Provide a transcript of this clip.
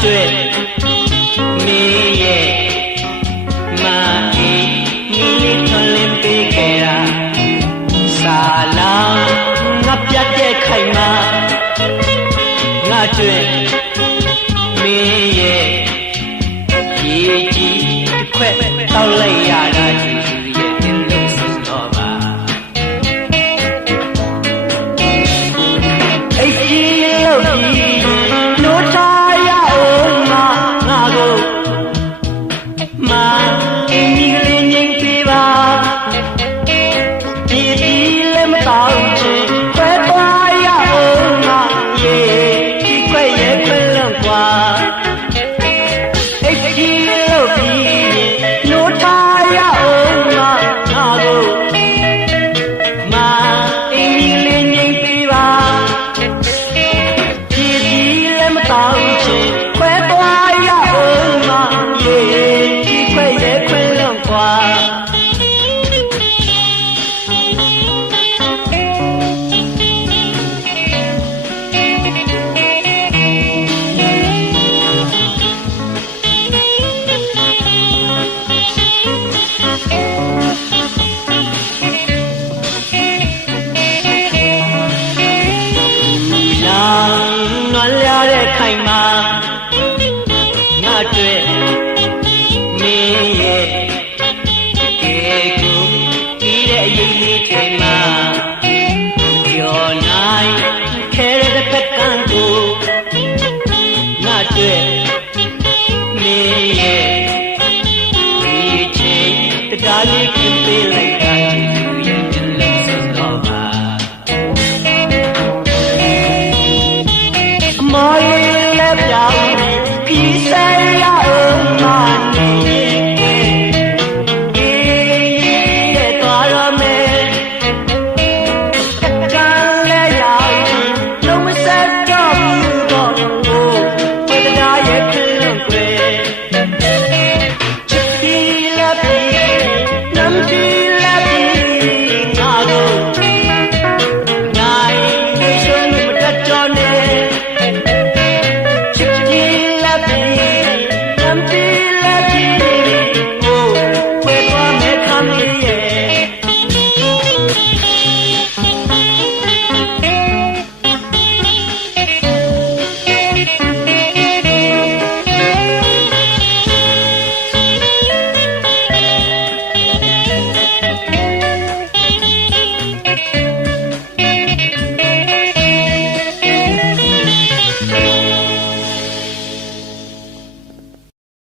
တွေ့မင်းရဲ့မာအေးနီလေးထွန်လင်းပေးခဲ့တာစာလောင်ငါပြတ်တဲ့ခိုင်မာငါတွေ့မင်းရဲ့ရေကြီးတစ်ခွက်တောက်လိုက်ရတာကြီးရဲ့တင်လို့စတော့ပါအိတ်ကြီးလို့ကြီးနိုးထားရအောင်ငါကိုမာအင်းကြီးကလေးငိမ့်ပေးပါဒီလည်းမတော်ချင်ခွဲသွားရအောင်ငါရေဒီခွက်ရဲ့ခွက်လုံးကွာအိတ်ကြီးလို့ကြီးနိုးထားရအောင်ငါကိုမာအင်းကြီးကလေးငိမ့်ပေးပါဒီလည်းမတော်ချင်ခွဲသွားရအောင်ငါရေဒီခွက်ရဲ့ခွက်လုံးကွာခိုင်မာငါတွေ့မင်းရဲ့ကဲကိုဒီတဲ့အရေးလေးထဲမှာပြောနိုင်ခဲတဲ့ဖက်ကန်းကိုငါတွေ့